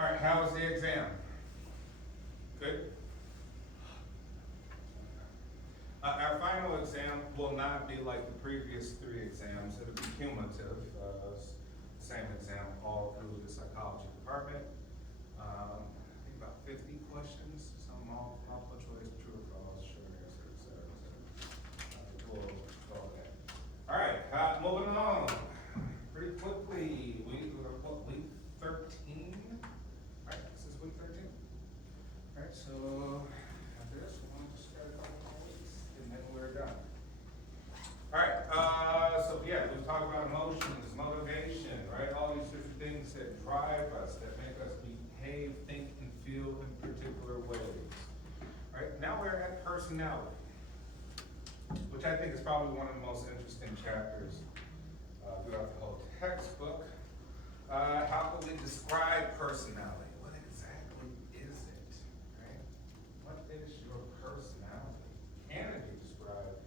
All right, how was the exam? Good? Our final exam will not be like the previous 3 exams. It'll be cumulative, same exam all through the psychology department. I think about 50 questions, some multiple choice, true or false, short answer, et cetera, et cetera. We'll go over that. All right, moving on. Pretty quickly, week 13? All right, this is week 13. All right, so after this, we'll just start a couple more weeks, and then we're done. All right, so yeah, we talk about emotions, motivation, right? All these different things that drive us, that make us behave, think, and feel in particular ways. All right, now we're at personality, which I think is probably one of the most interesting chapters throughout the whole textbook. How can we describe personality? What exactly is it, right? What is your personality? Can it be described?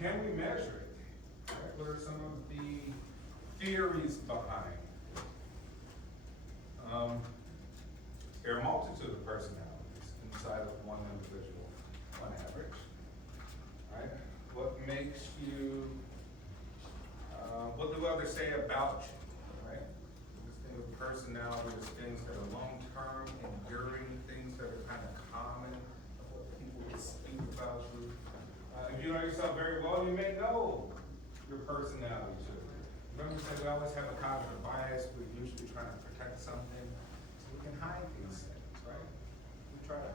Can we measure it? Right? What are some of the theories behind it? There are a multitude of personalities inside of one individual, on average. Right? What makes you, what do others say about you? Right? This thing of personality is things that are long-term, enduring, things that are kind of common, what people would speak about you. If you know yourself very well, you may know your personality too. Remember, we always have a cognitive bias. We're usually trying to protect something, so we can hide these things, right? We try to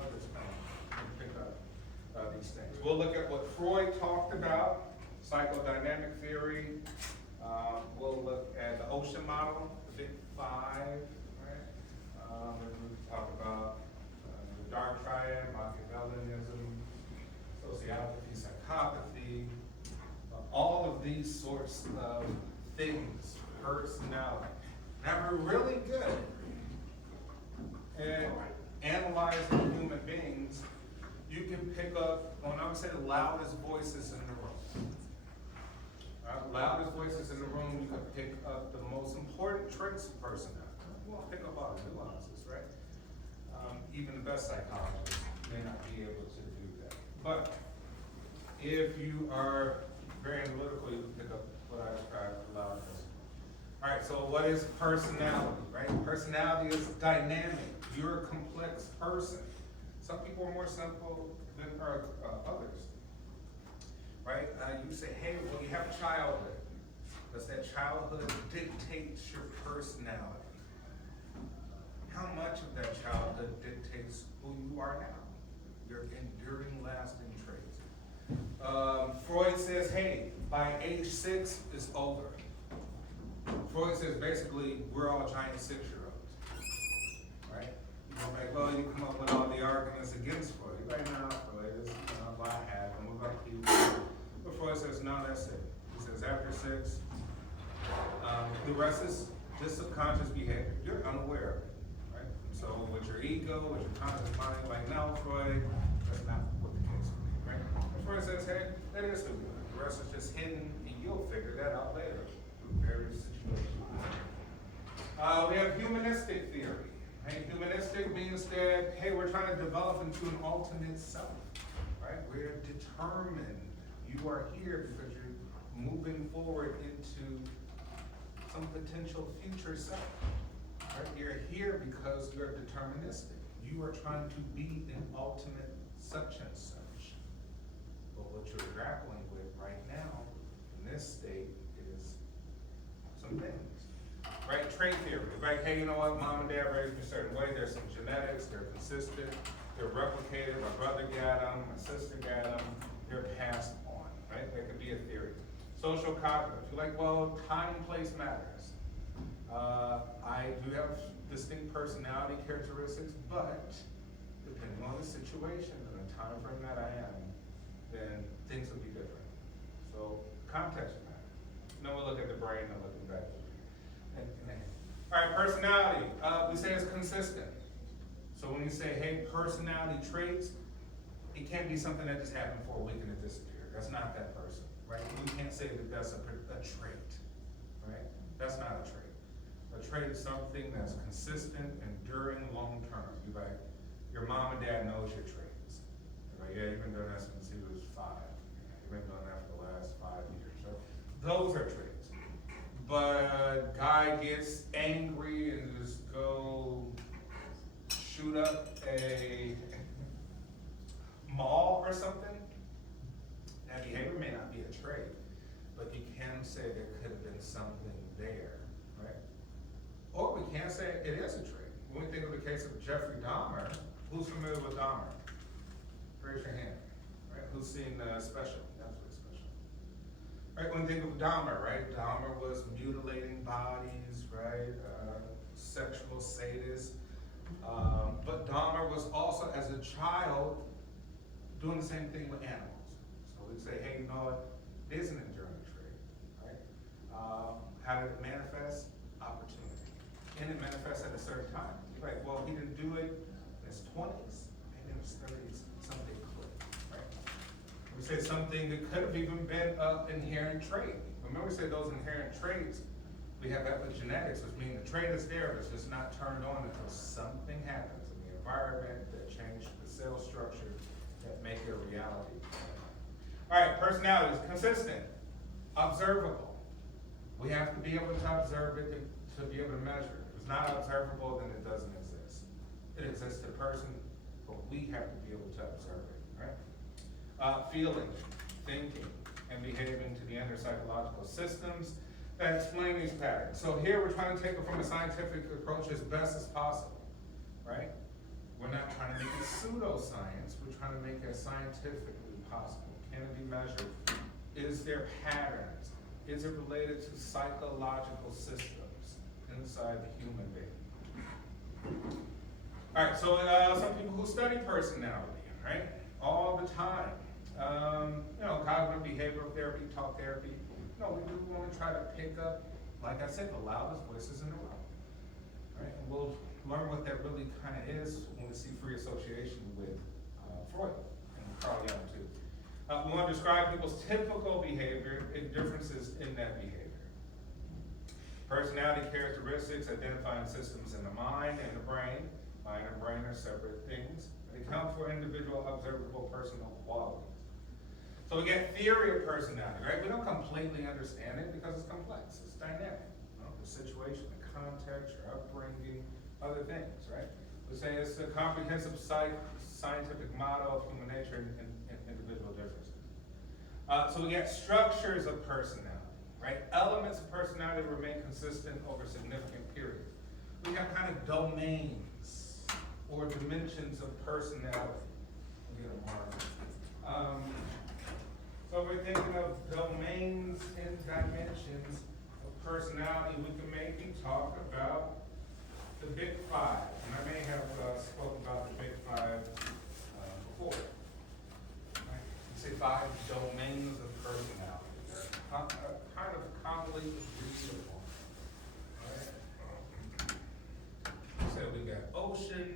others can pick up these things. We'll look at what Freud talked about, psychodynamic theory. We'll look at the Ocean model, the Big Five, right? We'll talk about the dark triad, Machiavellianism, sociopathy, psychopathy, all of these sorts of things, personality. Now we're really good at analyzing human beings. You can pick up, when I would say the loudest voices in the room. Loudest voices in the room, you can pick up the most important traits of personality. You won't pick up all the nuances, right? Even the best psychologists may not be able to do that. But if you are very analytical, you can pick up what I described as loudness. All right, so what is personality, right? Personality is dynamic. You're a complex person. Some people are more simple than others, right? You say, hey, well, you have a childhood. Does that childhood dictate your personality? How much of that childhood dictates who you are now? Your enduring, lasting traits. Freud says, hey, by age 6, it's over. Freud says basically we're all giant 6-year-olds, right? You're like, well, you come up with all the arguments against Freud. Right now, Freud is what I have, and we're like you. But Freud says, no, that's it. He says after 6, the rest is just subconscious behavior. You're unaware of it, right? So with your ego, with your conscious mind, like, no, Freud, that's not what the case would be, right? And Freud says, hey, that is who you are. The rest is just hidden, and you'll figure that out later through various situations. We have humanistic theory. Right? Humanistic means that, hey, we're trying to develop into an ultimate self, right? We're determined. You are here because you're moving forward into some potential future self, right? You're here because you're deterministic. You are trying to be an ultimate such and such. But what you're grappling with right now in this state is some things. Right, trait theory. Like, hey, you know what, mom and dad raised me a certain way. There's some genetics, they're consistent, they're replicated. My brother got them, my sister got them, they're passed on, right? That could be a theory. Social cognitive. You're like, well, time and place matters. I do have distinct personality characteristics, but depending on the situation and the time frame that I am, then things will be different. So context matters. Then we'll look at the brain and look at the back. All right, personality. We say it's consistent. So when you say, hey, personality traits, it can't be something that just happened for a week and it disappeared. That's not that person, right? You can't say that that's a trait, right? That's not a trait. A trait trait is something that's consistent, enduring, long-term. You're like, your mom and dad knows your traits. You're like, yeah, you've been doing that since he was 5. You've been doing that for the last 5 years. So those are traits. But guy gets angry and just go shoot up a mall or something. That behavior may not be a trait, but you can say there could have been something there, right? Or we can say it is a trait. When we think of the case of Jeffrey Dahmer, who's familiar with Dahmer? Raise your hand. Right? Who's seen Special? Netflix Special. Right? When we think of Dahmer, right? Dahmer was mutilating bodies, right? Sexual sadist. But Dahmer was also, as a child, doing the same thing with animals. So we say, hey, you know what? It is an enduring trait, right? How did it manifest? Opportunity. And it manifests at a certain time. You're like, well, he didn't do it in his 20s, maybe in his 30s, something could, right? We say something that could have even been an inherent trait. Remember we said those inherent traits, we have epigenetics, which means the trait is there, but it's just not turned on until something happens in the environment that changes the cell structure that make it a reality. All right, personality is consistent, observable. We have to be able to observe it to be able to measure it. If it's not observable, then it doesn't exist. It exists in person, but we have to be able to observe it, right? Feeling, thinking, and behaving to the inner psychological systems that explain these patterns. So here we're trying to take it from a scientific approach as best as possible, right? We're not trying to make it pseudoscience, we're trying to make it scientifically possible. Can it be measured? Is there patterns? Is it related to psychological systems inside the human being? All right, so some people who study personality, right? All the time. Cognitive behavioral therapy, talk therapy. We do want to try to pick up, like I said, the loudest voices in the room. Right? And we'll learn what that really kind of is when we see free association with Freud and Carl Jung too. We want to describe people's typical behavior and differences in that behavior. Personality characteristics, identifying systems in the mind and the brain. Mind and brain are separate things. They count for individual observable personal qualities. So we get theory of personality, right? We don't completely understand it because it's complex, it's dynamic. The situation, the context, your upbringing, other things, right? We say it's a comprehensive scientific model of human nature and individual differences. So we get structures of personality, right? Elements of personality remain consistent over significant periods. We have kind of domains or dimensions of personality. Let me get a marker. So if we're thinking of domains and dimensions of personality, we can maybe talk about the Big Five. And I may have spoken about the Big Five before. Right? You say 5 domains of personality. They're kind of commonly agreed upon. Right? So we got ocean,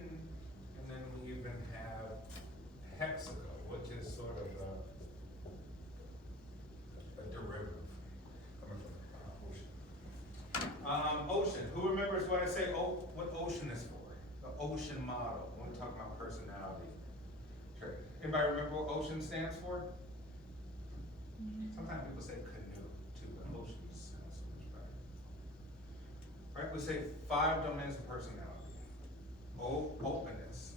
and then we even have hexagon, which is sort of a derivative coming from ocean. Ocean. Who remembers what I say? What ocean is for? The ocean model. When we talk about personality. Sure. Anybody remember what ocean stands for? Sometimes people say canoe too, but ocean sounds so much better. Right? We say 5 domains of personality. Openness.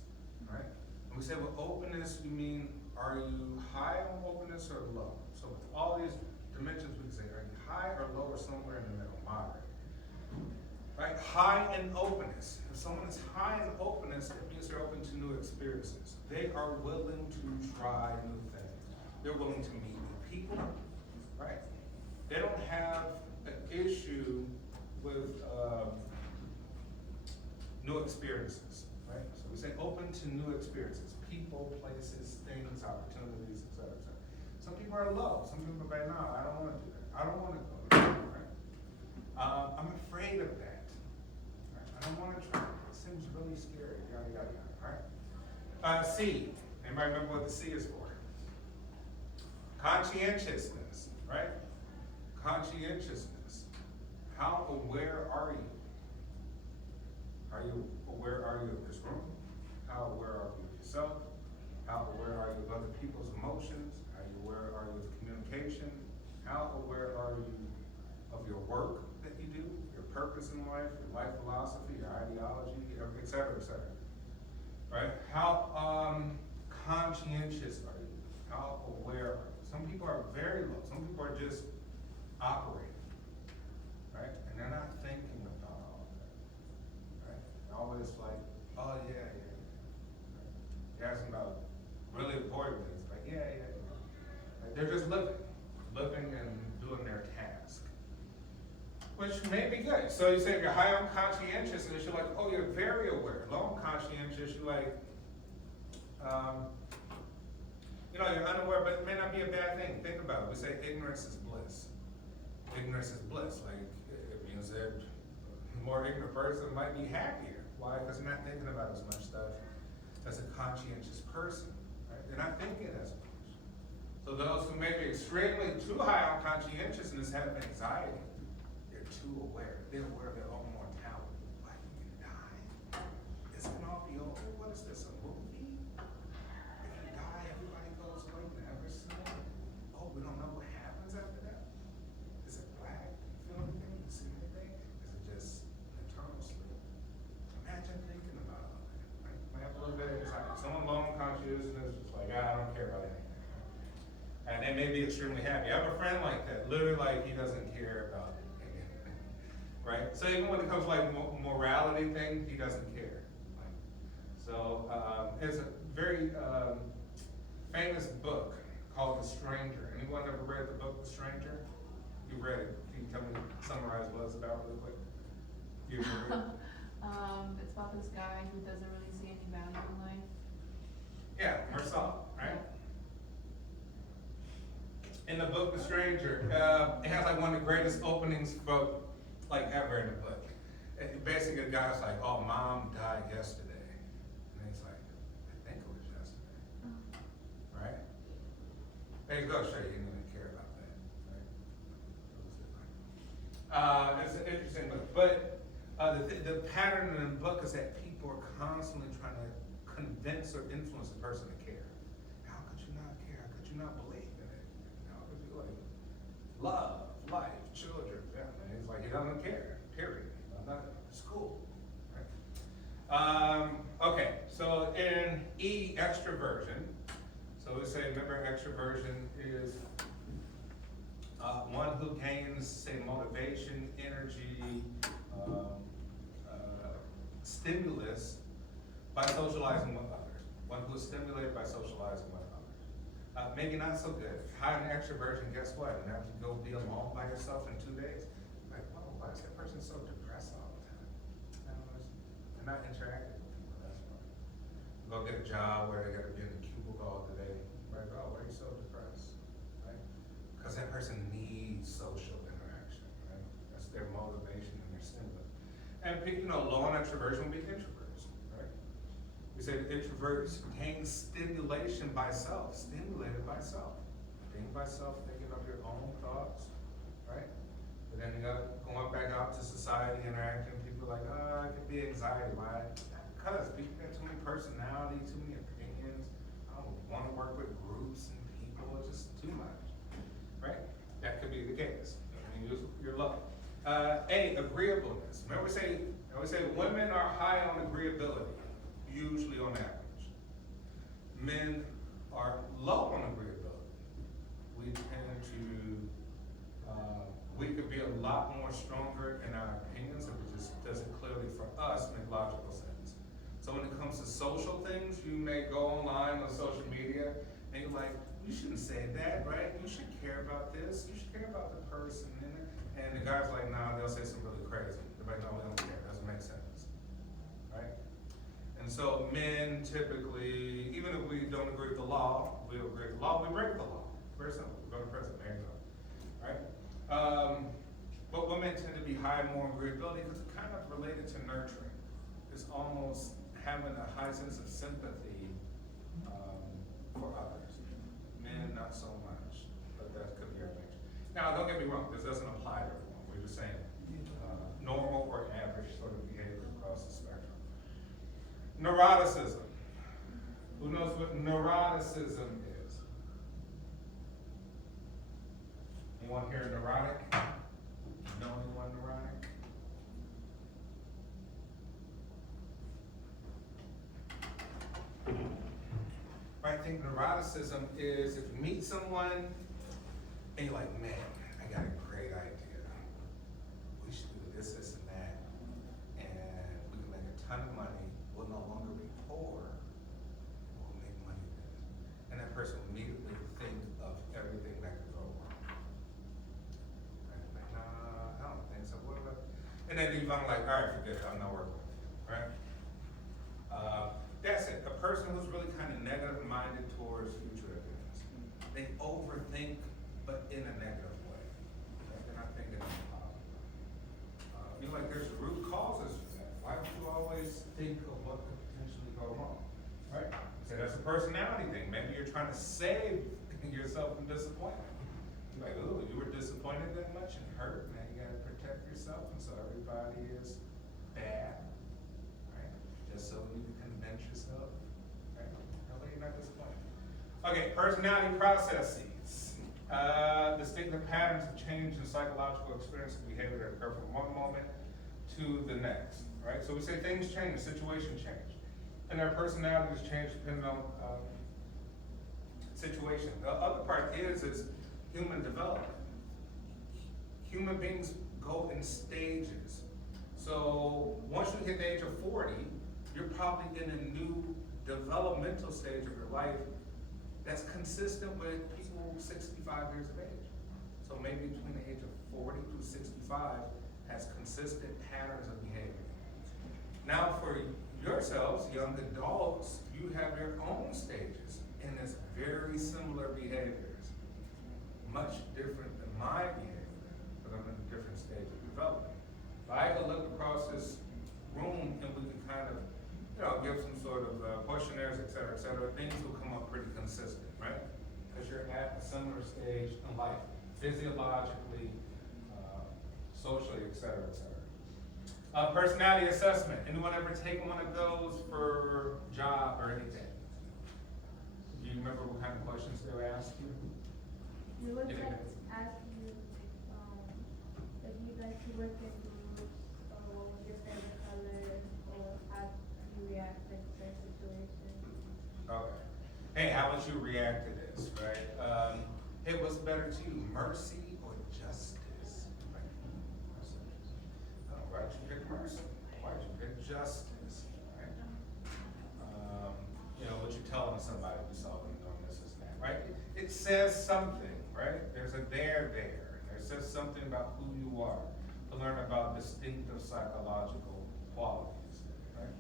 Right? And we say with openness, we mean, are you high on openness or low? So with all these dimensions, we can say, are you high or low or somewhere in the middle, moderate? Right? High in openness. If someone is high in openness, it means they're open to new experiences. They are willing to try new things. They're willing to meet new people, right? They don't have an issue with new experiences, right? So we say open to new experiences, people, places, things, opportunities, et cetera, et cetera. Some people are low. Some people are like, no, I don't want to do that. I don't want to go there, right? I'm afraid of that. Right? I don't want to try it. It seems really scary, yada, yada, yada, right? C. Anybody remember what the C is for? Conscientiousness, right? Conscientiousness. How aware are you? Aware are you of this room? How aware are you of yourself? How aware are you of other people's emotions? How aware are you of communication? How aware are you of your work that you do, your purpose in life, your life philosophy, your ideology, et cetera, et cetera? Right? How conscientious are you? How aware are you? Some people are very low. Some people are just operating, right? And they're not thinking about all of that, right? They're always like, oh yeah, yeah, yeah. Right? You ask them about really important things, like yeah, yeah, yeah. Like, they're just living and doing their task, which may be good. So you say if you're high on conscientiousness, you're like, oh, you're very aware. Low on conscientious, you're like, you're unaware, but it may not be a bad thing. Think about it. We say ignorance is bliss. Ignorance is bliss. Like, it means that a more ignorant person might be happier. Why? Because they're not thinking about as much stuff as a conscientious person. Right? They're not thinking as much. So those who may be extremely too high on conscientiousness have anxiety. They're too aware. They're aware of their own mortality. Why do you die? Isn't it all be over? What is this, a movie? If you die, everybody goes away, never see it. Oh, we don't know what happens after that? Is it black? Do you feel anything? Do you see anything? Is it just an eternal sleep? Imagine thinking about all that. Right? You might have a little bit of anxiety. Someone low on conscientiousness is just like, I don't care about anything. And they may be extremely happy. I have a friend like that, literally like he doesn't care about anything, right? So even when it comes to like morality thing, he doesn't care. So there's a very famous book called The Stranger. Anyone ever read the book The Stranger? You read it. Can you tell me, summarize what it's about really quick? You read it? It's about this guy who doesn't really see any value in life. Yeah, Marcel, right? In the book The Stranger, it has like one of the greatest openings book like ever in the book. Basically, the guy's like, "Oh, mom died yesterday," and he's like, "I think it was yesterday," right? There you go, show you didn't even care about that, right? It's an interesting book, but the pattern in the book is that people are constantly trying to convince or influence a person to care. How could you not care? How could you not believe in it? How could you like love, life, children, family? He's like, he doesn't care, period. Nothing. It's cool. Right? Okay, so in E, extroversion, so we say, remember, extroversion is one who gains, say, motivation, energy, stimulus by socializing with others. One who is stimulated by socializing with others. Maybe not so good. High on extroversion, guess what? And after you go be alone by yourself in 2 days, like, whoa, why is that person so depressed all the time? They're not interacting with people, that's why. Go get a job where they gotta be in the cubicle all day. Like, oh, why are you so depressed? Right? Because that person needs social interaction, right? That's their motivation and their stimulus. And low on extroversion would be introverts, right? We say that introverts gain stimulation by self, stimulated by self. Being by self, thinking of your own thoughts, right? But then you got going back out to society, interacting, people are like, oh, it could be anxiety. Why? Because people got too many personalities, too many opinions. I don't want to work with groups and people, it's just too much, right? That could be the case. I mean, you're lucky. A, agreeableness. Remember we say women are high on agreeability, usually on average. Men are low on agreeability. We tend to, we could be a lot more stronger in our opinions if it just doesn't clearly for us make logical sense. So when it comes to social things, you may go online on social media and you're like, you shouldn't say that, right? You should care about this. You should care about the person. And the guy's like, nah, they'll say something really crazy. They're like, no, we don't care. It doesn't make sense, right? And so men typically, even if we don't agree with the law, we agree with the law, we break the law. Very simple. We go to prison, there you go, right? But women tend to be high more in agreeability because it's kind of related to nurturing. It's almost having a high sense of sympathy for others. Men, not so much, but that could be our nature. Now, don't get me wrong, this doesn't apply to everyone. We're just saying normal or average sort of behavior across the spectrum. Neuroticism. Who knows what neuroticism is? Anyone here neurotic? Know anyone neurotic? I think neuroticism is if you meet someone and you're like, man, I got a great idea. We should do this, this, and that, and we can make a ton of money. We'll no longer be poor. We'll make money then. And that person will immediately think of everything that could go wrong. Right? Like, nah, I don't think so. What about? And then you finally like, all right, forget it. I'm not working with it. Right? That's it. A person who's really kind of negative minded towards future events. They overthink, but in a negative way. Right? They're not thinking in a positive way. Like there's root causes for that. Why don't you always think of what could potentially go wrong? Right? So that's a personality thing. Maybe you're trying to save yourself from disappointment. You're like, oh, you were disappointed that much and hurt. Now you gotta protect yourself, and so everybody is bad. Just so you can convince yourself, right? That way you're not disappointed. Okay, personality processes. Distinctive patterns of change in psychological experience and behavior that occur from one moment to the next, right? So we say things change, situation change. And our personalities change depending on situation. The other part is human development. Human beings go in stages. So once you hit the age of 40, you're probably in a new developmental stage of your life that's consistent with people 65 years of age. So maybe between the age of 40 to 65 has consistent patterns of behavior. Now for yourselves, young adults, you have your own stages, and it's very similar behaviors. Much different than my behavior, but I'm in a different stage of development. If I could look across this room and we can kind of give some sort of questionnaires, et cetera, things will come up pretty consistent, right? Because you're at a similar stage in life, physiologically, socially, et cetera, et cetera. Personality assessment. Anyone ever taken one of those for job or anything? Do you remember what kind of questions they were asking you? We would like ask you if you like to work in groups, or what was your favorite color, or how you react in certain situations. Okay. Hey, how would you react to this, right? Hey, what's better to you, mercy or justice? Right? Why'd you pick mercy? Why'd you pick justice? Right? What you telling somebody you saw them doing this and that, right? It says something, right? There's a there. It says something about who you are to learn about distinctive psychological qualities, right?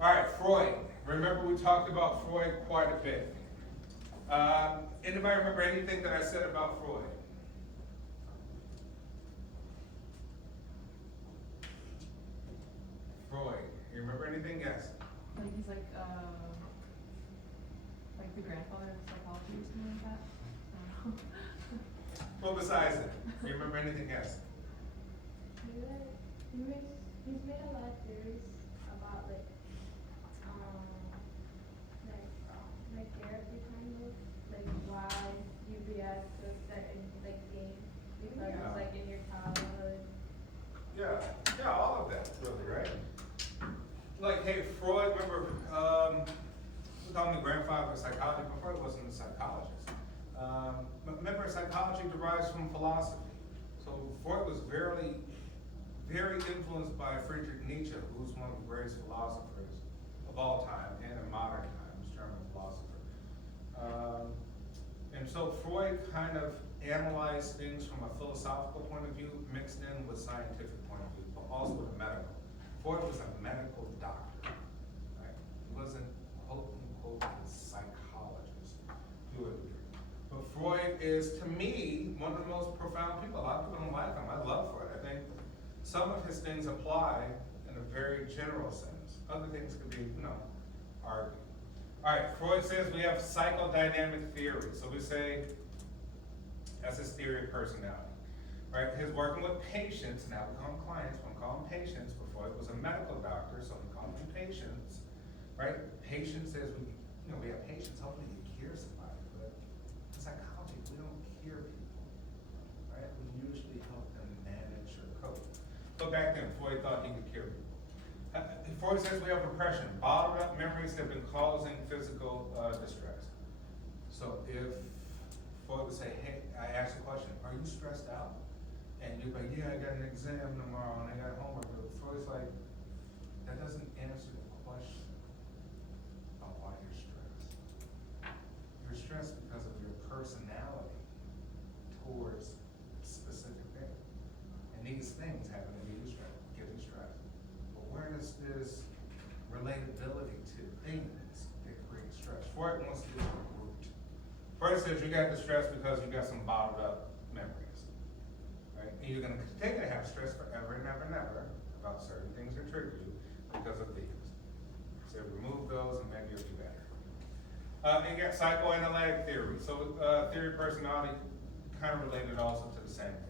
All right, Freud. Remember we talked about Freud quite a bit. Anybody remember anything that I said about Freud? Freud. You remember anything? Yes. Like he's like the grandfather of psychology or something like that. I don't know. Well, besides that, do you remember anything else? He's made a lot of theories about like therapy kind of, like why you react to a certain like game because Yeah. it's like in your childhood. Yeah, all of that, really, right? Like, hey, Freud, remember, we call him the grandfather of psychology, but Freud wasn't a psychologist. But remember, psychology derives from philosophy. So Freud was very influenced by Friedrich Nietzsche, who's one of the greatest philosophers of all time and in modern times, German philosopher. And so Freud kind of analyzed things from a philosophical point of view, mixed in with scientific point of view, but also with a medical. Freud was a medical doctor, right? He wasn't, quote unquote, a psychologist to a degree. But Freud is, to me, one of the most profound people. A lot of people don't like him. I love Freud. I think some of his things apply in a very general sense. Other things could be, argued. All right, Freud says we have psychodynamic theory. So we say that's his theory of personality. right? His working with patients, now we call them clients, we call them patients, before it was a medical doctor, so we call them patients, right? Patient says we have patients, hopefully you cure somebody, but in psychology, we don't cure people, right? We usually help them manage or cope. But back then, Freud thought he could cure people. Freud says we have repression, bottled up memories that have been causing physical distress. So if Freud would say, hey, I asked a question, are you stressed out? And you'd be like, yeah, I got an exam tomorrow and I got homework. But Freud's like, that doesn't answer the question of why you're stressed. You're stressed because of your personality towards specific things. And these things happen to give you stress. But where does this relatability to things that create stress? Freud wants to do the root. Freud says you got the stress because you got some bottled up memories. Right? And you're gonna continue to have stress forever and ever and ever about certain things that trigger you because of these. So remove those and maybe you'll do better. And you got psychoanalytic theory. So theory of personality kind of related also to the same thing.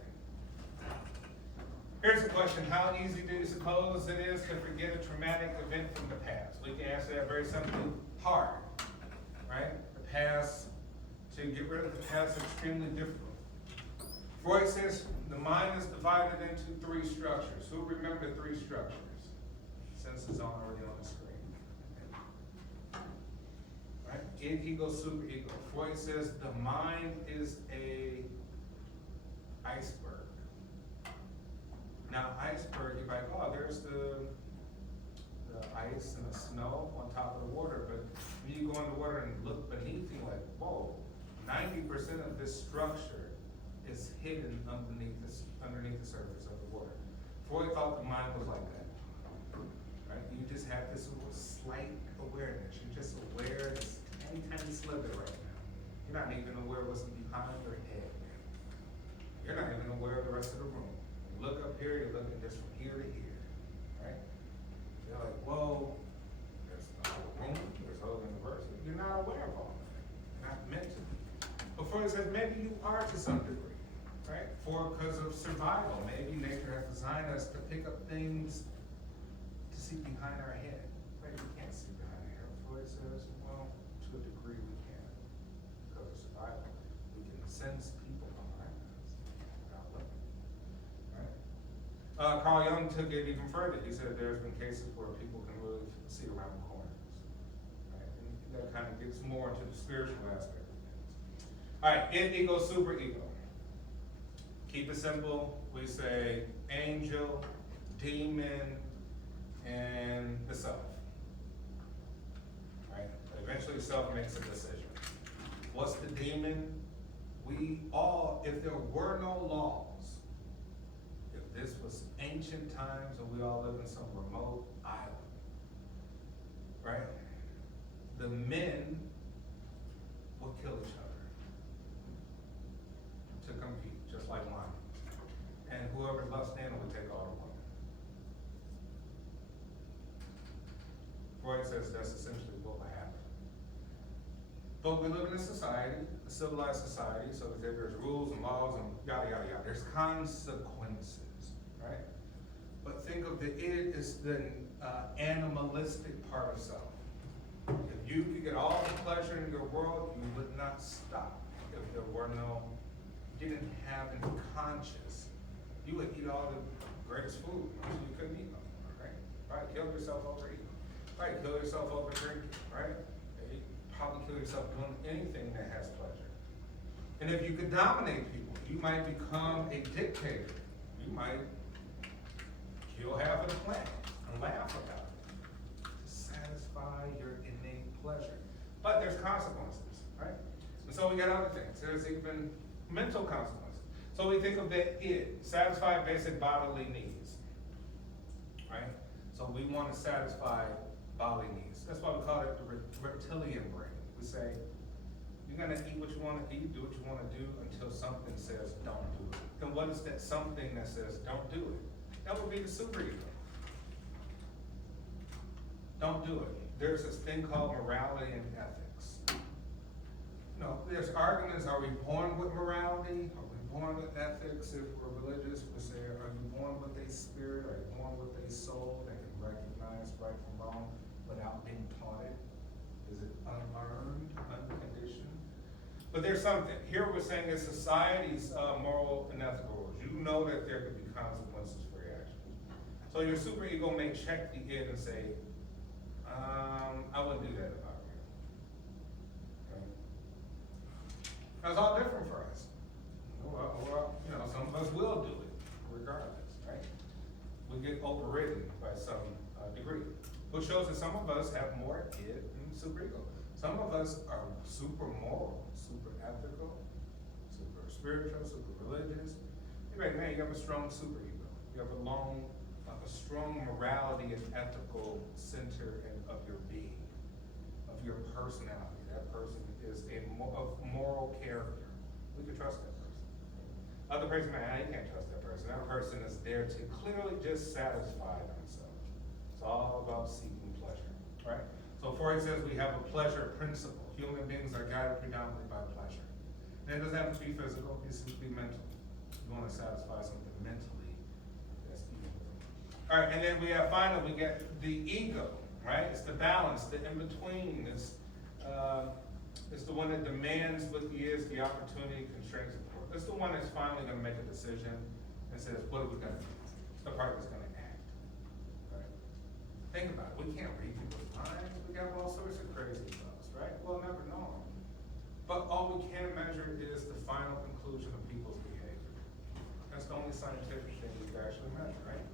Here's a question, how easy do you suppose it is to forget a traumatic event from the past? We can answer that very simply, hard, right? The past, to get rid of the past is extremely difficult. Freud says the mind is divided into 3 structures. Who remember 3 structures? Since it's already on the screen. Right? Id, ego, superego. Freud says the mind is a iceberg. Now, iceberg, you're like, oh, there's the ice and the snow on top of the water, but when you go in the water and look beneath, you're like, whoa, 90% of this structure is hidden underneath the surface of the water. Freud thought the mind was like that, right? You just have this little slight awareness. You're just aware of this tiny sliver right now. You're not even aware of what's behind your head. You're not even aware of the rest of the room. Look up here, you're looking just from here to here, right? You're like, whoa, there's the whole room, there's the whole universe. You're not aware of all that. You're not meant to be. But Freud says maybe you are to some degree, right? Because of survival, maybe nature has designed us to pick up things to see behind our head. Right? We can't see behind our head. Freud says, well, to a degree we can. Because of survival. We can sense people behind us without looking. Carl Jung took it even further. He said there's been cases where people can really see around the corners. Right? And that kind of gets more into the spiritual aspect of things. All right, id, ego, superego. Keep it simple. We say angel, demon, and the self. Right? Eventually, self makes a decision. What's the demon? We all, if there were no laws, this was ancient times and we all live in some remote island, right? The men would kill each other to compete, just like mine. And whoever left standing would take all the women. Freud says that's essentially what would happen. But we live in a society, a civilized society, so that there's rules and laws and yada, yada, yada. There's consequences. Right? But think of the id as the animalistic part of self. If you could get all the pleasure in your world, you would not stop. If there were no, you didn't have any conscience, you would eat all the greatest food until you couldn't eat no more, right? Right? Kill yourself over eating. Right? Kill yourself over drinking, right? You probably kill yourself doing anything that has pleasure. And if you could dominate people, you might become a dictator. You might kill half of the planet and laugh about it to satisfy your innate pleasure. But there's consequences, right? And so we got other things. There's even mental consequences. So we think of the id, satisfy basic bodily needs, right? So we want to satisfy bodily needs. That's why we call it the reptilian brain. We say, you're gonna eat what you want to eat, do what you want to do until something says don't do it. Then what is that something that says don't do it? That would be the superego. Don't do it. There's this thing called morality and ethics. You know, there's arguments, are we born with morality? Are we born with ethics? If we're religious, we say, are you born with a spirit? Are you born with a soul that can recognize right from wrong without being taught it? Is it unlearned, unconditioned? But there's something. Here we're saying is society's moral and ethical rules. You know that there could be consequences for your actions. So your superego may check the id and say, I wouldn't do that if I were you. Okay? That's all different for us. Well, some of us will do it regardless, right? We get overridden by some degree, which shows that some of us have more id and superego. Some of us are super moral, super ethical, super spiritual, super religious. You're like, man, you have a strong superego. You have a strong morality and ethical center of your being, of your personality. That person is of moral character. We can trust that person. Other person, man, you can't trust that person. That person is there to clearly just satisfy themselves. It's all about seeking pleasure, right? So Freud says we have a pleasure principle. Human beings are guided predominantly by pleasure. And it doesn't have to be physical, it can be mental. You want to satisfy something mentally, that's evil. All right, and then we have finally, we get the ego, right? It's the balance, the in-between. It's the one that demands what the is, the opportunity, constraints, and support. It's the one that's finally going to make a decision and says, what are we going to do? It's the part that's going to act. Right? Think about it. We can't read people's minds. We have all sorts of crazy thoughts, right? We'll never know. But all we can measure is the final conclusion of people's behavior. That's the only scientific thing we can actually measure, right?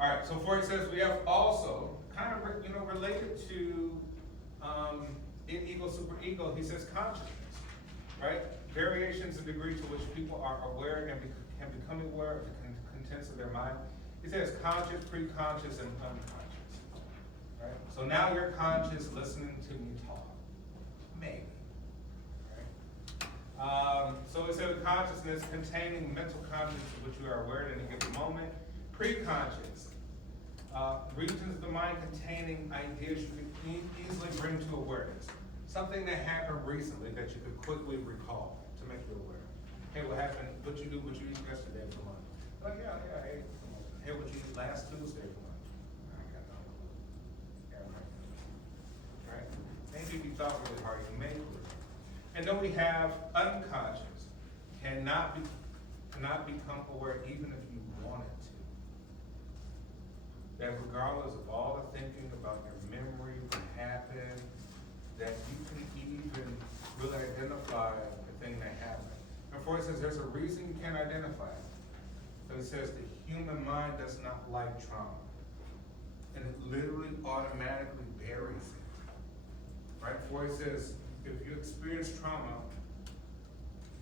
All right, so Freud says we have also, kind of related to ego, superego, he says consciousness, right? Variations in degree to which people are aware and can become aware of the contents of their mind. He says conscious, pre-conscious, and unconscious, right? So now you're conscious listening to me talk, maybe, right? So it says consciousness containing mental consciousness of which you are aware at any given moment. Pre-conscious, regions of the mind containing ideas you can easily bring to awareness. Something that happened recently that you could quickly recall to make you aware. Hey, what happened? What you eat yesterday for lunch? Oh yeah, hey, hey, what you eat last Tuesday for lunch? I got no clue. Yeah, right? Maybe if you thought really hard, you may remember. And then we have unconscious, cannot become aware even if you wanted to. That regardless of all the thinking about your memory, what happened, that you can even really identify the thing that happened. And Freud says there's a reason you can't identify it. So he says the human mind does not like trauma. And it literally automatically buries it. Right? Freud says if you experience trauma,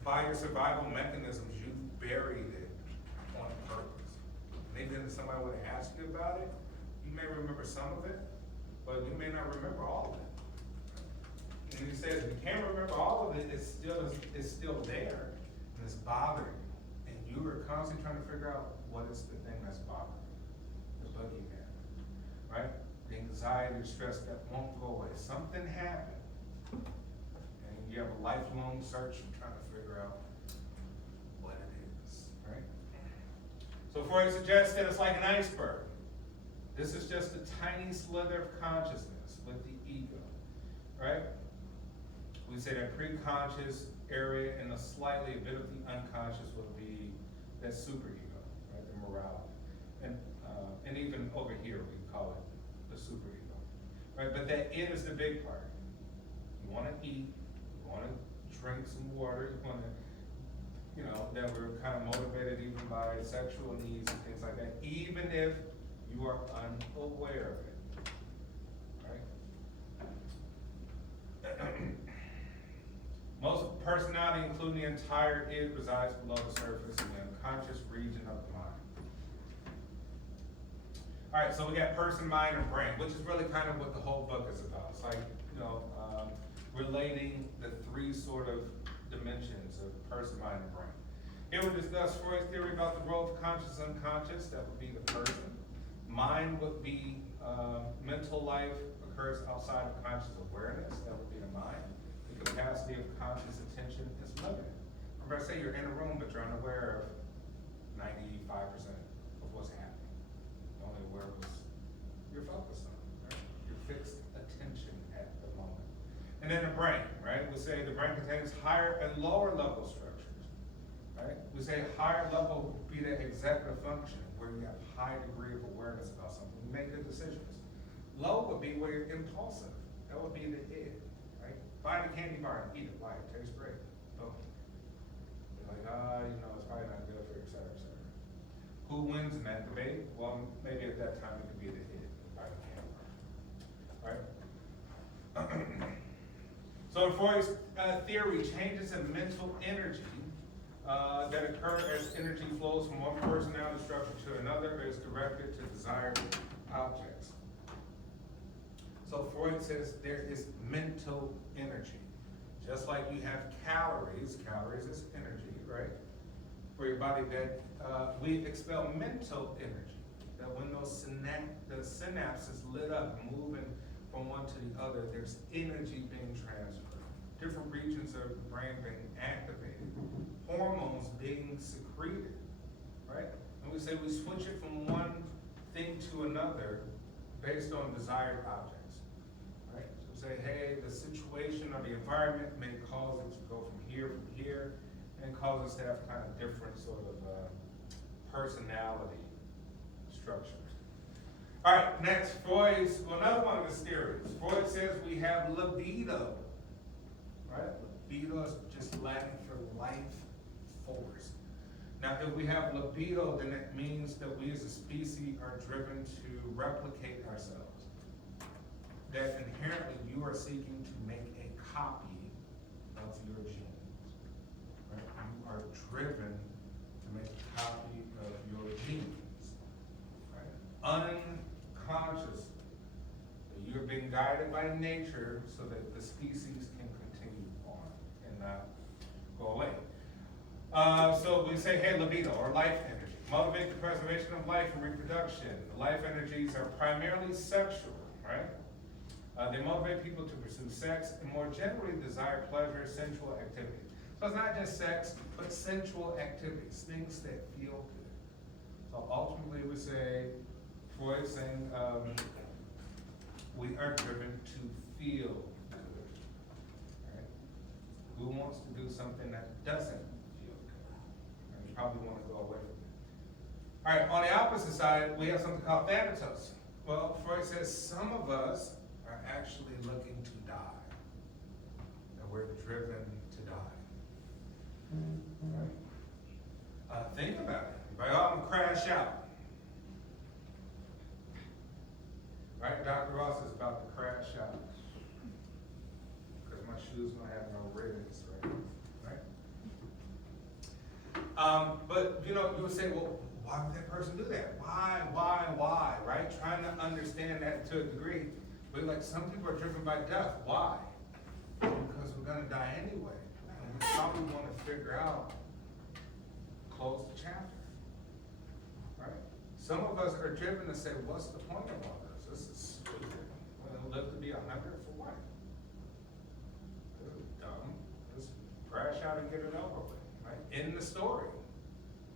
by your survival mechanisms, you buried it on purpose. Maybe if somebody would have asked you about it, you may remember some of it, but you may not remember all of it. And he says, if you can't remember all of it, it's still there, and it's bothering you. And you are constantly trying to figure out what is the thing that's bothering you, the boogeyman, right? The anxiety, the stress that won't go away. Something happened, and you have a lifelong search and trying to figure out what it is, right? So Freud suggests that it's like an iceberg. This is just a tiny slither of consciousness with the ego, right? We say that pre-conscious area and a bit of the unconscious would be that superego, right? The morality. And even over here we call it the superego, right? But that it is the big part. You want to eat, you want to drink some water, you want to, that we're kind of motivated even by sexual needs and things like that, even if you are unaware of it, right? Most personality, including the entire id, resides below the surface in the unconscious region of the mind. All right, so we got person, mind, and brain, which is really kind of what the whole book is about. It's like, relating the three sort of dimensions of person, mind, and brain. Here we discuss Freud's theory about the role of conscious and unconscious. That would be the person. Mind would be mental life occurs outside of conscious awareness, that would be the mind. The capacity of conscious attention is limited. Remember, I say you're in a room, but you're unaware of 95% of what's happening. You're only aware of what's you're focused on, right? Your fixed attention at the moment. And then the brain, right? We say the brain contains higher and lower level structures, right? We say higher level would be the executive function, where you have high degree of awareness about something. You make good decisions. Low would be where you're impulsive. That would be the id, right? Buy the candy bar and eat it. Why? It tastes great. Boom. You're like, it's probably not good for you, et cetera, et cetera. Who wins in that debate? Well, maybe at that time it could be the id, buy the candy bar, right? So Freud's theory, changes in mental energy that occur as energy flows from one personality structure to another is directed to desired objects. So Freud says there is mental energy. Just like you have calories is energy, right? For your body, that we expel mental energy. That when those the synapses lit up, moving from one to the other, there's energy being transferred. Different regions of the brain being activated. Hormones being secreted, right? And we say we switch it from one thing to another based on desired objects, right? So we say, hey, the situation or the environment may cause it to go from here, and cause us to have kind of different sort of personality structures. All right, next, another one of his theories. Freud says we have libido, right? Libido is just Latin for life force. Now, if we have libido, then it means that we as a species are driven to replicate ourselves. That inherently you are seeking to make a copy of your genes. Right? You are driven to make a copy of your genes. Right? Unconsciously. You're being guided by nature so that the species can continue on and not go away. So we say, hey, libido, or life energy. Motivate the preservation of life and reproduction. Life energies are primarily sexual, right? They motivate people to pursue sex and more generally desire pleasure, sensual activities. So it's not just sex, but sensual activities, things that feel good. So ultimately we say, Freud saying, we are driven to feel good, right? Who wants to do something that doesn't feel good? And you probably want to go away from it. All right, on the opposite side, we have something called thanatos. Well, Freud says some of us are actually looking to die. And we're driven to die. Right? Think about it. By all, I'm gonna crash out. Right? Dr. Ross is about to crash out. Because my shoes don't have no ribbons, right? But you would say, well, why would that person do that? Why, right? Trying to understand that to a degree. But like some people are driven by death. Why? Because we're gonna die anyway. And we probably want to figure out, close the chapter. Right? Some of us are driven to say, what's the point of all this? This is stupid. We'll live to be 100 for what? This is dumb. Just crash out and get it over with. Right? In the story.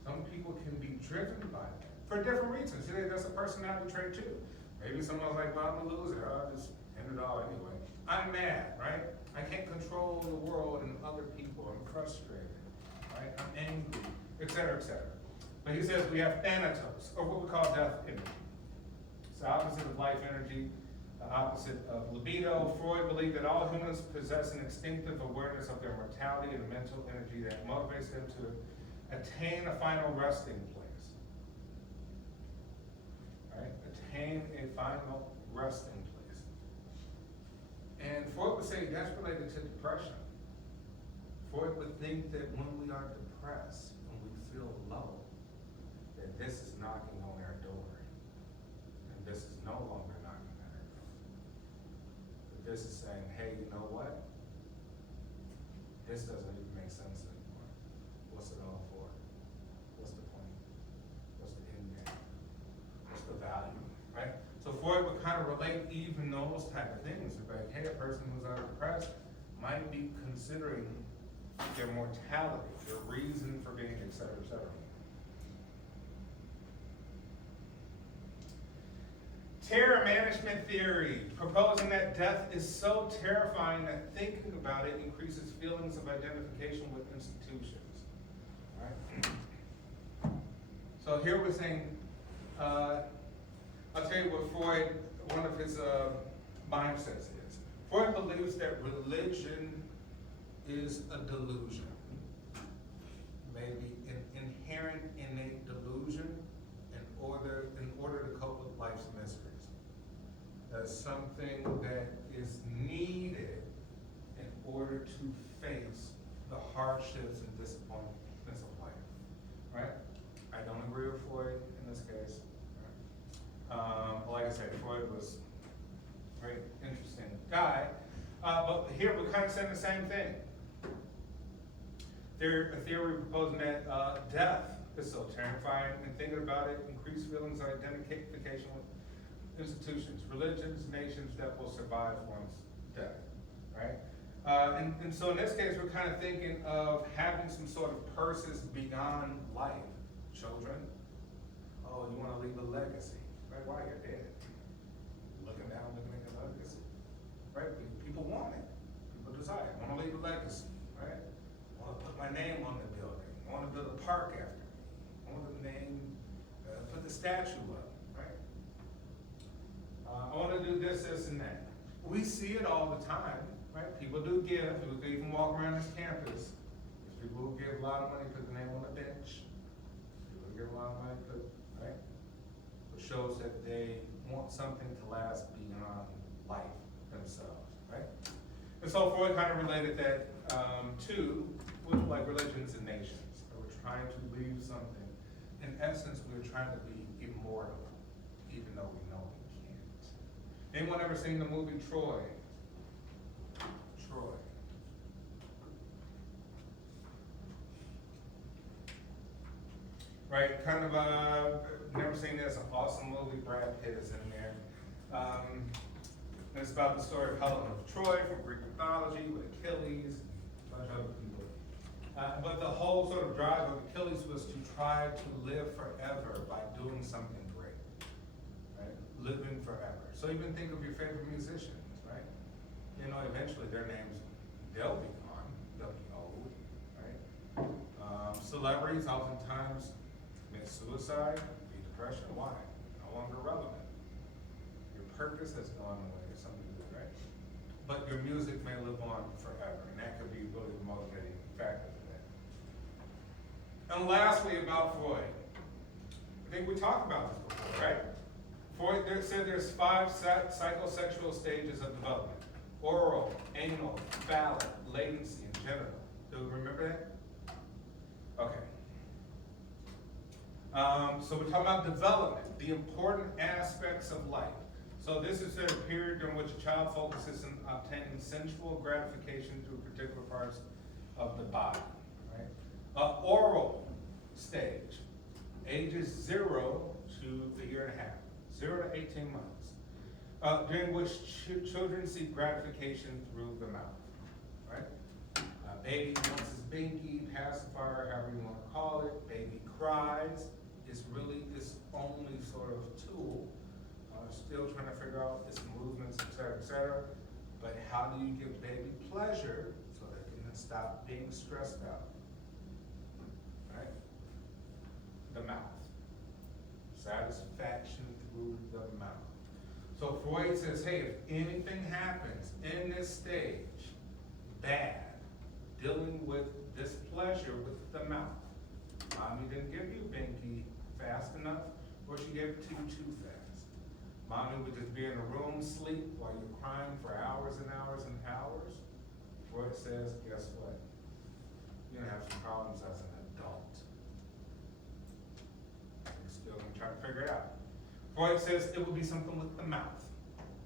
Some people can be driven by that for different reasons. You know, that's a personality trait too. Maybe someone's like, well, I'm a loser. I'll just end it all anyway. I'm mad, right? I can't control the world and other people. I'm frustrated, right? I'm angry, etc., etc. But he says we have thanatos, or what we call death energy. It's the opposite of life energy, the opposite of libido. Freud believed that all humans possess an instinctive awareness of their mortality and mental energy that motivates them to attain a final resting place. Right? Attain a final resting place. And Freud would say that's related to depression. Freud would think that when we are depressed, when we feel low, that this is knocking on our door. And this is no longer knocking on our door. But this is saying, hey, you know what? This doesn't even make sense anymore. What's it all for? What's the point? What's the end game? What's the value? Right? So Freud would kind of of relate even those type of things. It's like, hey, a person who's depressed might be considering their mortality, their reason for being, et cetera, et cetera. Terror management theory, proposing that death is so terrifying that thinking about it increases feelings of identification with institutions. All right? So here we're saying, I'll tell you what Freud, one of his mindsets is. Freud believes that religion is a delusion, maybe an inherent, innate delusion in order to cope with life's miseries. That's something that is needed in order to face the hardships and disappointments of life, right? I don't agree with Freud in this case. Right? Like I said, Freud was a very interesting guy, but here we're kind of saying the same thing. There's a theory proposing that death is so terrifying, and thinking about it, increased feelings of identification with institutions, religions, nations that will survive one's death, right? And so in this case, we're kind of thinking of having some sort of purpose beyond life. Children, oh, you want to leave a legacy, right? While you're dead, looking down, looking at your legacy, right? People want it. People desire it. I want to leave a legacy, right? I want to put my name on the building. I want to build a park after me. I want to put the statue up, right? I want to do this, this, and that. We see it all the time, right? People do give. People even walk around this campus. There's people who give a lot of money, put their name on the bench. People who give a lot of money, right? Which shows that they want something to last beyond life themselves, right? And so Freud kind of related that to with like religions and nations. That we're trying to leave something. In essence, we're trying to be immortal, even though we know we can't. Anyone ever seen the movie Troy? Troy. Right, kind of never seen this, an awesome movie, Brad Pitt is in there. And it's about the story of Helen of Troy from Greek mythology with Achilles, a bunch of other people. But the whole sort of drive of Achilles was to try to live forever by doing something great, right? Living forever. So even think of your favorite musicians, right? You know, eventually their names, they'll be gone, they'll be old, right? Celebrities oftentimes commit suicide, be depression. Why? No longer relevant. Your purpose has gone away, something to do, right? But your music may live on forever, and that could be really the motivating factor for that. And lastly, about Freud. I think we talked about this before, right? Freud said there's 5 psychosexual stages of development: oral, anal, phallic, latency, and genital. Do you remember that? Okay. So we're talking about development, the important aspects of life. So this is a period during which a child focuses on obtaining sensual gratification through particular parts of the body. Right? Oral stage, ages 0 to a year and a half, 0 to 18 months, during which children seek gratification through the mouth. Right? Baby wants his binky, pacifier, however you want to call it. Baby cries. It's really its only sort of tool. Still trying to figure out its movements, et cetera, et cetera. But how do you give baby pleasure so they can stop being stressed out? Right? The mouth. Satisfaction through the mouth. So Freud says, hey, if anything happens in this stage, bad, dealing with displeasure with the mouth. Mommy didn't give you binky fast enough, or she gave it to you too fast. Mommy would just be in a room, sleep, while you're crying for hours and hours and hours. Freud says, guess what? You're gonna have some problems as an adult. You're still gonna try to figure it out. Freud says it will be something with the mouth.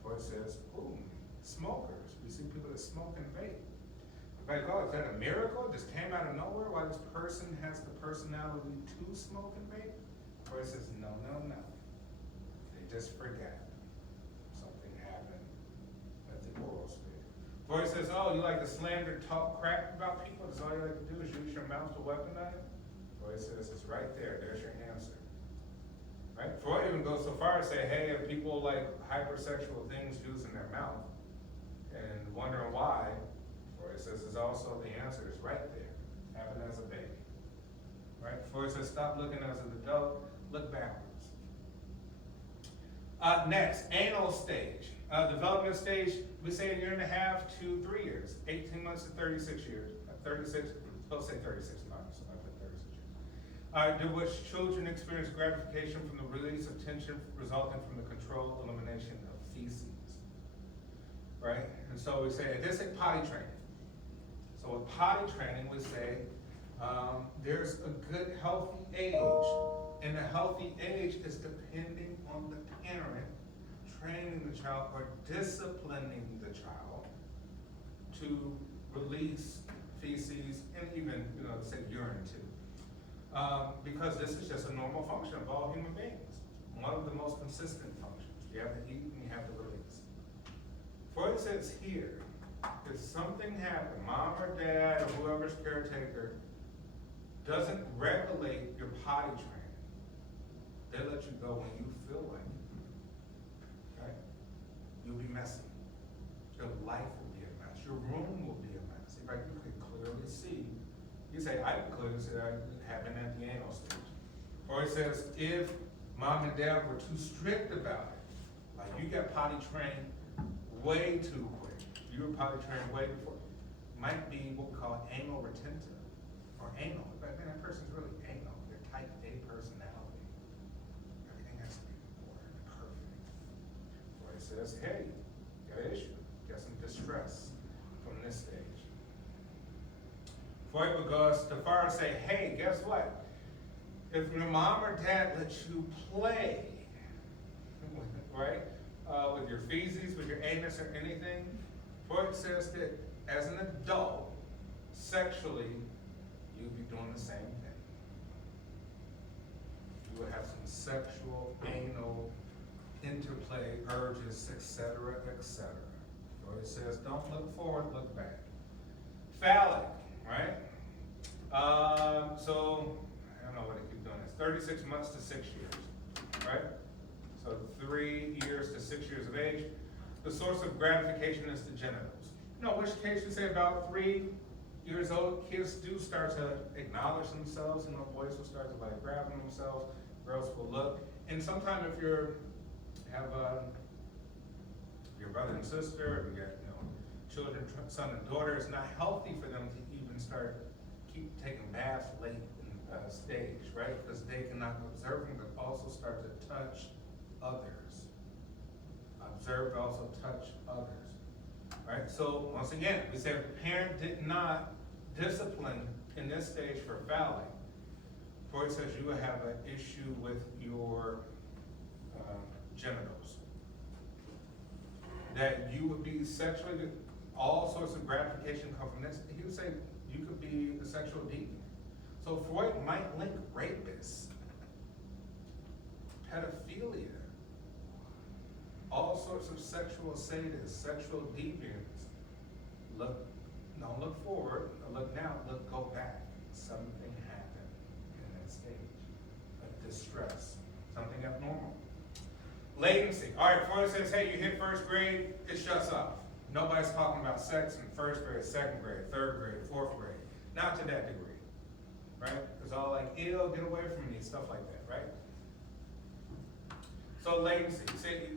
Freud says, ooh, smokers. We see people that smoke and vape. Like, oh, is that a miracle? It just came out of nowhere? Why this person has the personality to smoke and vape? Freud says, no, no, no. They just forget. So oral stage. Freud says, oh, you like to slander, talk crap about people, that's all you like to do is use your mouth to weaponize? Freud says, it's right there, there's your answer. Right? Freud even goes so far as say, hey, if people like hypersexual things used in their mouth and wondering why, Freud says it's also the answer is right there, happen as a baby. Right? Freud says, stop looking as an adult, look backwards. Next, anal stage. Development stage, we say a year and a half to 3 years, 18 months to 36 years. 36, supposed to say 36 months, so I put 36 years. To which children experience gratification from the release of tension resulting from the control elimination of feces. Right? And so we say, this is potty training. So with potty training, we say, there's a good healthy age, and the healthy age is depending on the parent training the child or disciplining the child to release feces and even, say urine too. Because this is just a normal function of all human beings. One of the most consistent functions. You have to eat and you have to release. Freud says here, if something happened, mom or dad or whoever's caretaker doesn't regulate your potty training, they let you go when you feel like it. Right? You'll be messy. Your life will be a mess. Your room will be a mess. Right? You can clearly see. You say, I can clearly see that happening at the anal stage. Or it says, if mom and dad were too strict about it, like you got potty trained way too quick. You were potty trained way before. Might be what we call anal retentive or anal. But man, that person's really anal. They're type A personality. Everything has to be ordered and perfect. Or it says, hey, got an issue. Got some distress from this stage. Freud would go as far as say, hey, guess what? If your mom or dad lets you play, right, with your feces, with your anus or anything, Freud says that as an adult, sexually, you'll be doing the same thing. You will have some sexual, anal, interplay, urges, etc., etc. Freud says, don't look forward, look back. Phallic, right? So, I don't know what I keep doing this. 36 months to 6 years, right? So 3 years to 6 years of age. The source of gratification is the genitals. Which case you say about 3 years old, kids do start to acknowledge themselves, boys will start to like grabbing themselves, girls will look. And sometimes if you have your brother and sister, you got children, son and daughter, it's not healthy for them to even keep taking baths late in stage, right? Because they cannot observe them, but also start to touch others. Observe, also touch others, right? So once again, we say if the parent did not discipline in this stage for phallic, Freud says you will have an issue with your genitals. That you would be sexually, all sorts of gratification come from this. He would say you could be a sexual deviant. So Freud might link rapists, pedophilia, all sorts of sexual sadists, sexual deviants. Don't look forward, look now, go back. Something happened in that stage. A distress, something abnormal. Latency. All right, Freud says, hey, you hit first grade, it shuts off. Nobody's talking about sex in first grade, second grade, third grade, fourth grade. Not to that degree, right? It's all like, ew, get away from me, stuff like that, right? So latency, say,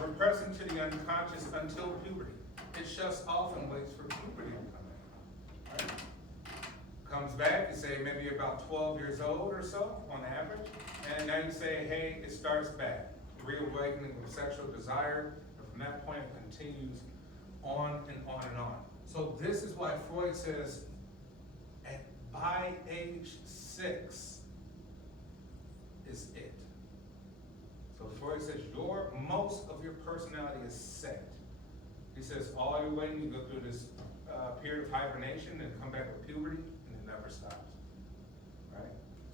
repressing to the unconscious until puberty. It shuts off and waits for puberty to come in, right? Comes back, you say maybe about 12 years old or so on average, and now you say, hey, it starts back. Reawakening of sexual desire, and from that point it continues on and on and on. So this is why Freud says by age 6 is it. So Freud says most of your personality is set. He says all you're waiting, you go through this period of hibernation and come back with puberty, and it never stops. Right?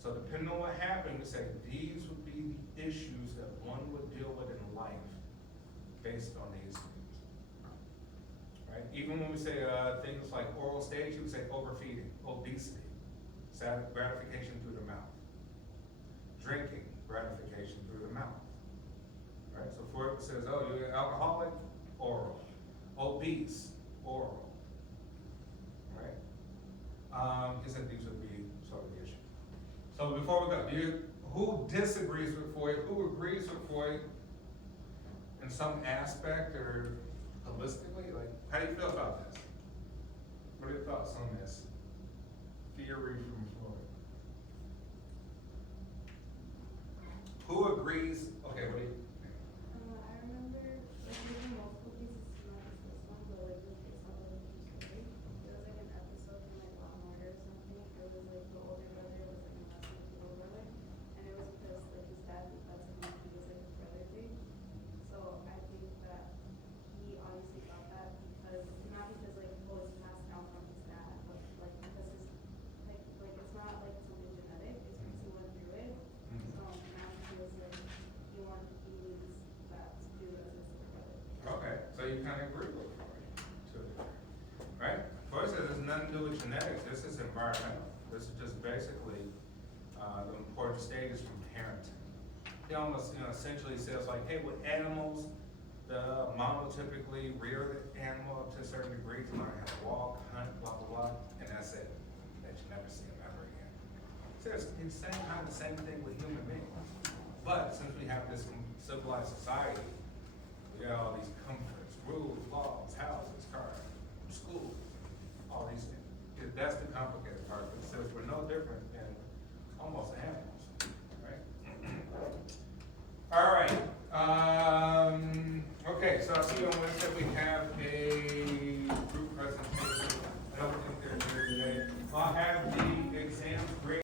So depending on what happened, we say these would be the issues that one would deal with in life based on these things. right? Even when we say, things like oral stage, you would say overfeeding, obesity, gratification through the mouth. Drinking, gratification through the mouth. Right, so before it says, oh, you're alcoholic, oral. Obese, oral. Right? He said these would be sort of the issue. So before we go, who disagrees with Freud? Who agrees with Freud in some aspect or holistically? Like, how do you feel about this? What are your thoughts on this theory from Freud? Who agrees? Okay, what do you? I remember, like, reading multiple pieces, not just this one, but like this based on the true story. There was like an episode from like Law and Order or something. It was like the older brother was like messing with the little brother, and it was because like his dad confessed to him he was like his brother thing. So I think that he obviously got that because not because like oh it's passed down from his dad, but like because his like it's not like something genetic. It's because he went through it. So now he feels like he needs that to do as his brother. Okay, so you kind of agree with Freud, to a degree, right? Freud says it's nothing to do with genetics, this is environmental. This is just basically, the important stages from parenting. He almost, essentially says like, hey, with animals, the mom will typically rear the animal up to a certain degree to learn how to walk, hunt, blah, blah, blah, and that's it. That you never see them ever again. So it's saying kind of the same thing with human beings. But since we have this civilized society,